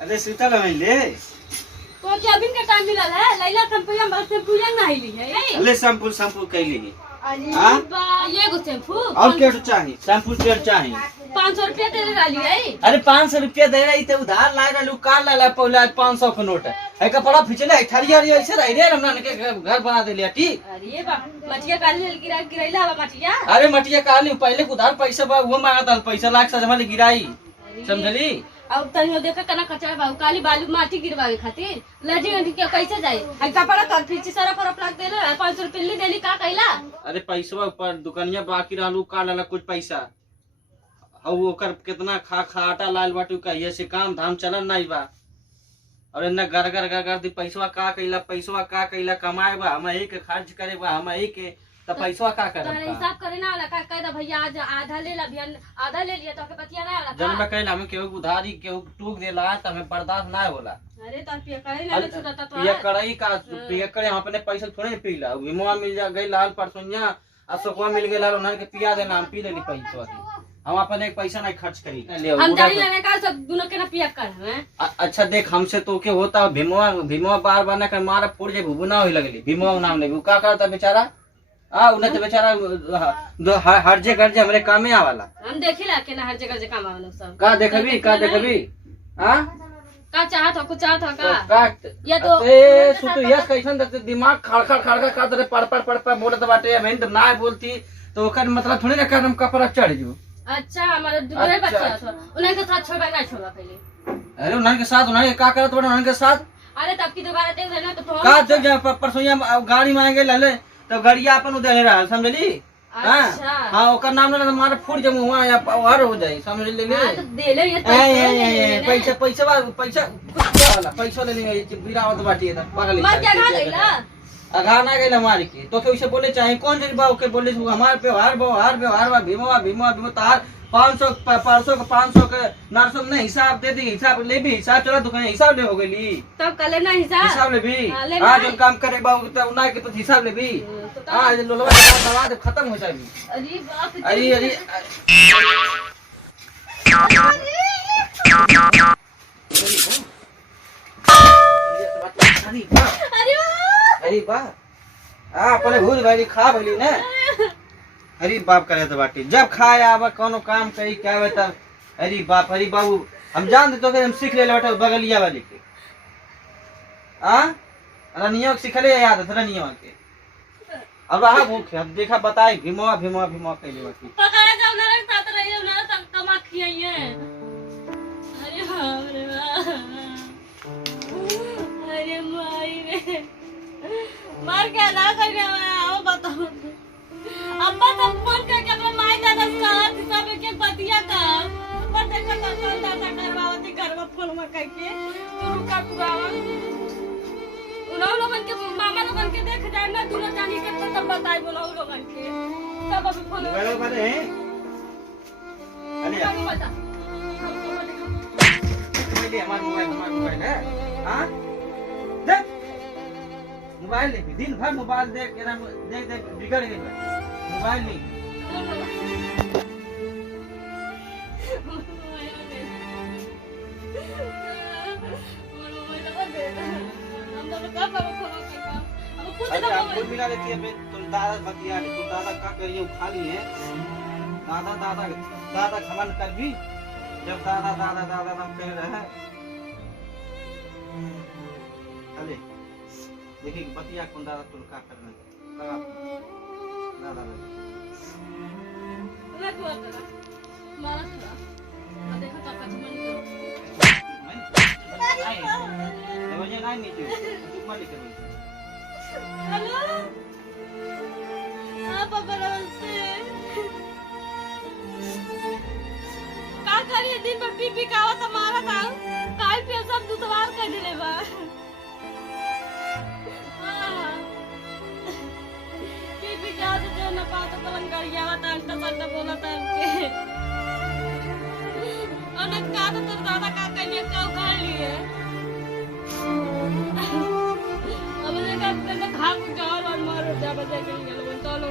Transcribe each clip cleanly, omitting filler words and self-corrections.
अरे सुतल ले तो क्या अभी का टाइम मिला है लैला शैम्पू हम शैम्पू नहीं ली है अरे शैम्पू शैम्पू कैली अरे हाँ? बा ये गो शैम्पू और क्या चाहिए शैम्पू तेल चाहिए 500 रुपया दे डाली है। अरे 500 रुपया दे रही तो उधार ला रहा कार ला पहले आज 500 का नोट है कपड़ा फिचले थरिया ऐसे रह रे हमना के घर बना दे लिया ठीक। अरे बा मटिया काली गिराइला हवा मटिया अरे मटिया काली पहले उधार पैसा बा वो मांगा था पैसा लाख से जमा गिराई समझली। अब तनियो देखा कना कचरा बाबू काली बालू माटी गिरवावे खातिर लड़ी अंडी के कैसे जाए आ कपड़ा कर फिर सारा फरक लग देले 500 रुपया ले देली का कैला। अरे पैसा ऊपर दुकानिया बाकी रहलू का लाला कुछ पैसा और ओकर कितना खा खा आटा लाल बाटू का ये से काम धाम चलन नहीं बा और इन्ना घर घर घर घर दी पैसा का कैला कमाए बा हम एक खर्च करे बा हम एक तो पैसा का करे तोरे हिसाब करे ना वाला का कह दा भैया आज आधा ले ला बिहान आधा ले लिया तो के बतिया ना वाला जन में कहला हमें केहू उधारी केहू टूक देला त हमें बर्दाश्त ना होला। अरे तो पिया करे ना छुटा तो पिया कड़ाई का पिया करे हम अपने पैसा थोड़े नहीं पीला विमोआ मिल जा गई लाल परसोनिया अशोकवा मिल गई लाल उन्होंने के पिया देना हम पी लेली पैसा हम अपन एक पैसा नहीं खर्च करी हम जानी लेने का सब दोनों के ना पिया कर हैं। अच्छा देख हमसे तो के होता भीमवा बार बार ना कर मारा फोड़ जे भुबुना होई लगली भीमवा नाम ले का करता बेचारा उन्हें तो बेचारा हर जगह हमरे कामे आवाला हम देखिला के ना हर जगह काम आवेला सब का देखबी हां का चाहत हो कुछ चाहत हो का ये तो ए सुतो यस कैसन दिमाग खड़खड़ का तरह पड़ बोलत बाटे मैं तो ना बोलती तो ओकर मतलब थोड़ी ना कदम कपड़ा चढ़ जो। अच्छा हमारे दूसरे बच्चे था उन्हें के साथ छोड़ ना छोड़ा पहले। अरे उन्हें के साथ उन्हें का करत बड़ा उन्हें के साथ अरे तब की दोबारा देख लेना तो का जब जा परसों गाड़ी मांगे लले तो गाड़िया अपन उधर रहा समझली। अच्छा हां ओकर नाम ना मारे फूट जम हुआ या हर हो जाए समझ ले ले तो दे ले ये पैसा वाला पैसा ले ले बिरावत बाटी है पागल मार क्या खा लेला अघा ना गइल हमारे की तो के उसे बोले चाहे कौन जरी बाऊ के बोले हमारे व्यवहार बा भीमवा तार 500 का 500 के 900 ने हिसाब दे दी हिसाब ले भी हिसाब चला दुकान हिसाब ले हो गई तब कल ना हिसाब ले भी आज जो काम करे बाऊ तो ना के तो हिसाब ले भी आज लोलवा दवा दे खत्म हो जाएगी। अरे बाप अरे अरे बा अपने भूल भाई खा भली ना अरे बाप करे तो बाटी जब खाए आवा कोनो काम करी क्या बता अरे बाबू हम जान दे तो हम सीख ले बैठा बगलिया वाले के रनिया सिखले याद है रनिया के अब रहा भूख अब देखा बताए भीमवा कहले बाटी पकाया जाओ ना साथ रहिए ना तब कमा खियाइए। अरे बाप रे अरे माई रे मार के ना करने आओ बताओ अब्बा तो फोन करके अपने माई दादा साथ सब के बतिया का पर देखा कौन दादा करवावती घर में फोन में करके तुरु का पुरावा उन्होंने लोगन के मामा लोगन के देख जाए ना दोनों जानी के तो तब बताई बोला उन लोगन के सब अभी फोन मोबाइल पर है अरे बता ले हमारा मोबाइल है हां देख मोबाइल ले दिन भर मोबाइल देख के ना देख बिगड़ गई मोबाइल नहीं आपको मिला लेती है तुम दादा बतिया तुम दादा का करिए उठा लिए दादा खमन कर भी जब दादा हम कह रहे हैं अरे देखिए बतिया कौन दादा तुम का करना दादा मारा देखो तो कच मन मैं मुझे नहीं तुम मत लिख हेलो पापा नमस्ते का करिए दिन भर पी का आवत मारा था काल पे सब दुसवार कर दिले बा पी का तो न पाता तो मन कर गया था अंत संत बोला था के अनक का तो दादा का कहिए का उखाड़ लिए भाग जाओ और मारो जा बजे के लिए चलो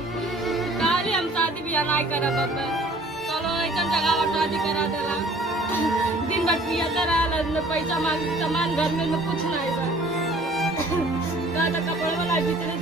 गाड़ी हम शादी भी नहीं करा बाबा चलो एक जगह और शादी करा देला दिन भर खात पिया करा पैसा मांग सामान घर में कुछ नहीं बा का कपड़ा वाला भीतर